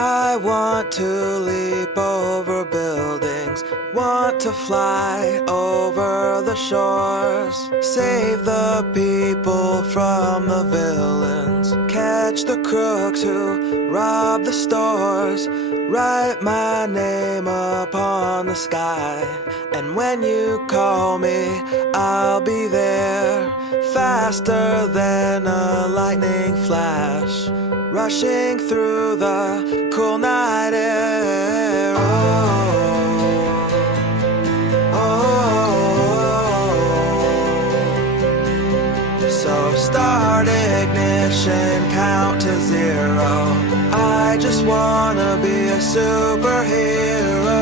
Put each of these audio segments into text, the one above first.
I want to leap over buildings, want to fly over the shores, save the people from the villains, catch the crooks who rob the stores, write my name upon the sky, and when you call me, I'll be there, faster than a lightning flash, rushing through the cool night air. So start ignition, count to zero. I just wanna be a superhero.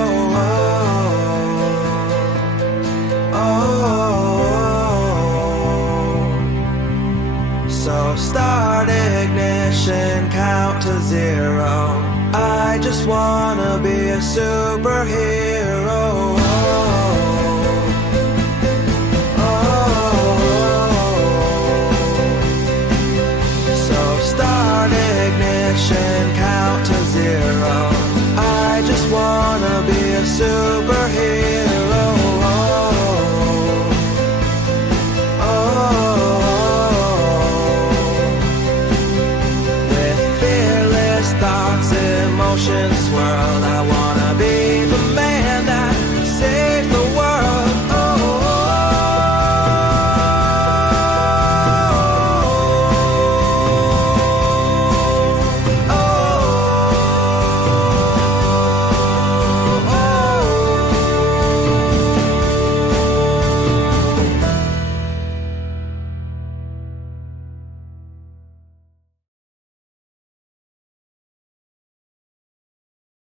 So start ignition, count to zero. I just wanna be a superhero.